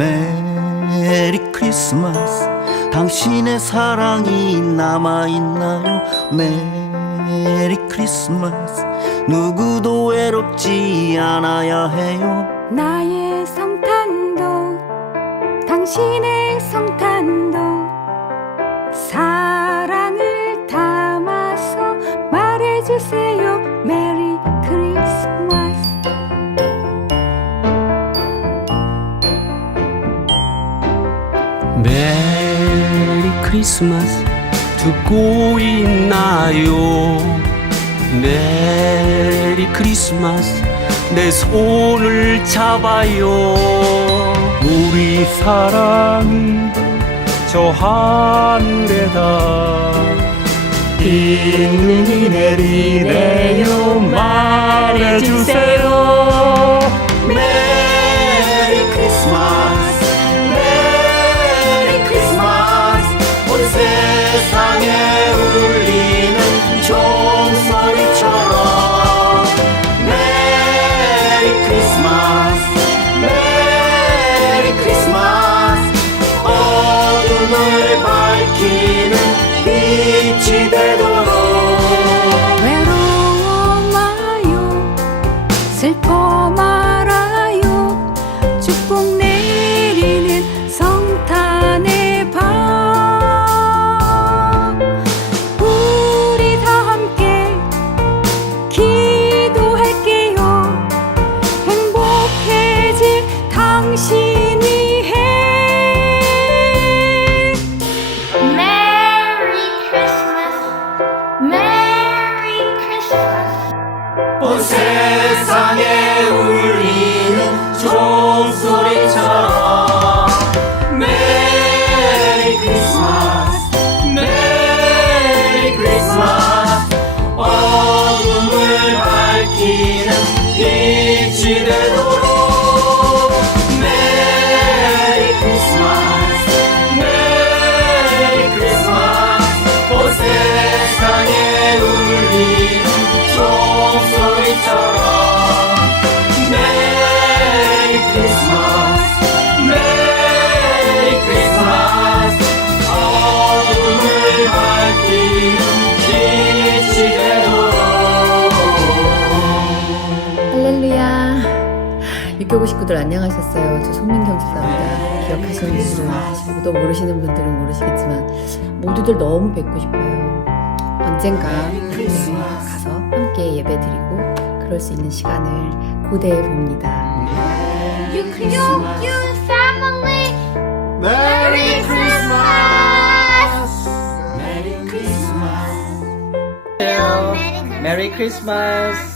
메리 크리스마스. 당신의 사랑이 남아있나요? 메리 크리스마스. 누구도 외롭지 않아야 해요. 나의 산탄도 당신의 크리스마스 듣고 있나요? 메리 크리스마스 내 손을 잡아요. 우리 사랑이 저 하늘에다 빈눈이 내리네요. 말해주세요 크리스마스 메리 크리스마스 어둠을 밝히는 빛이 되도록. 외로워 마요. 슬퍼 온 세상에 울리는 종소리처럼 메리 크리스마스 메리 크리스마스. 어둠을 밝히는 빛이 되도록 메리 크리스마스 메리 크리스마스. 온 세상에 울리는 종소리 처럼 메리 크리스마스 메리 크리스마스 어둠을 밝히는 빛이 되도록 할렐루야. 육교구 식구들 안녕하셨어요. 저 송민경 집사입니다. 기억하시는 분들은 아시고 또 모르시는 분들은 모르시겠지만 모두들 너무 뵙고 싶어요. 언젠가 네, 가서 함께 예배 드리고 그럴 수 있는 시간을 고대해 봅니다. You, you, you family. 메리 크리스마스 Merry Christmas. 메리 크리스마스